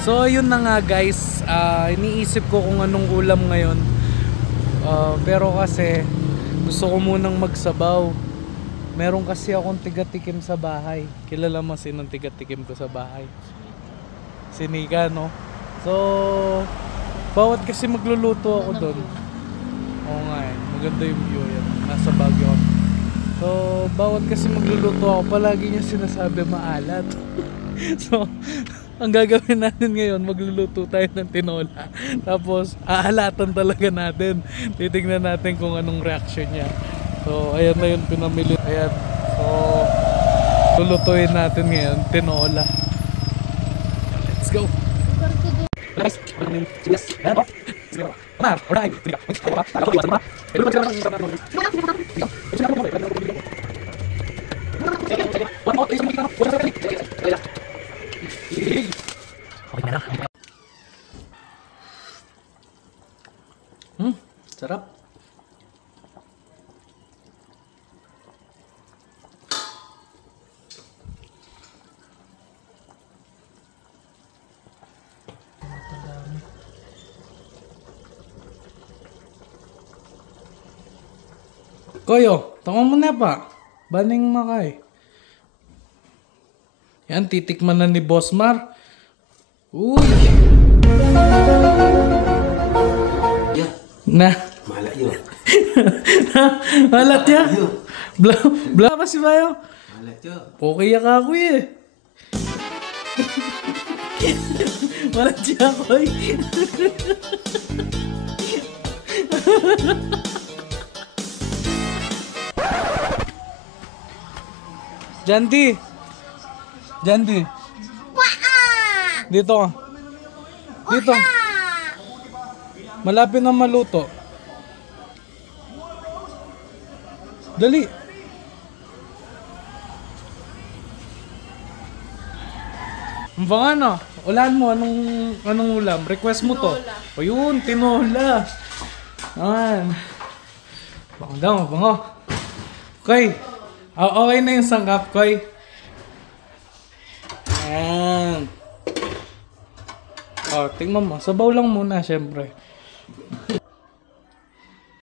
So yun na nga guys, iniisip ko kung anong ulam ngayon. Pero kasi gusto ko munang magsabaw. Meron kasi akong tiga-tikim sa bahay. Kilala mo sinong tiga-tikim ko sa bahay? Si Nika, no? So bawat kasi magluluto ako doon. Oo nga eh, maganda yung view yan. Nasa Baguio ako. So bawat kasi magluluto ako, palagi niya sinasabi maalat. So ang gagawin natin ngayon, magluluto tayo ng tinola. Tapos, ahalatan talaga natin. Titignan natin kung anong reaction niya. So, ayan na yun, pinamili. Ayan. So, lulutuin natin ngayon, tinola. Let's go! Sarap. Koyo, tama mo na pa. Baning makay. Yan, titikman na ni Boss Mar. Uy! Yeah. Na. Malat yun. Malat ya? Bla pa si Bayo? Malat yun. Okay ka ako eh. Malat siya ako eh. Janti. Janti. Dito ka. Dito. Malapit na maluto. Dali. Ang banga na. Ulan mo, anong ulam? Request mo to. O yun, tinola. Ayan. Bango daw, bango. Koy. Okay na yung sangkap, Koy. Ayan. Tingnan mo. Sabaw lang muna, syempre.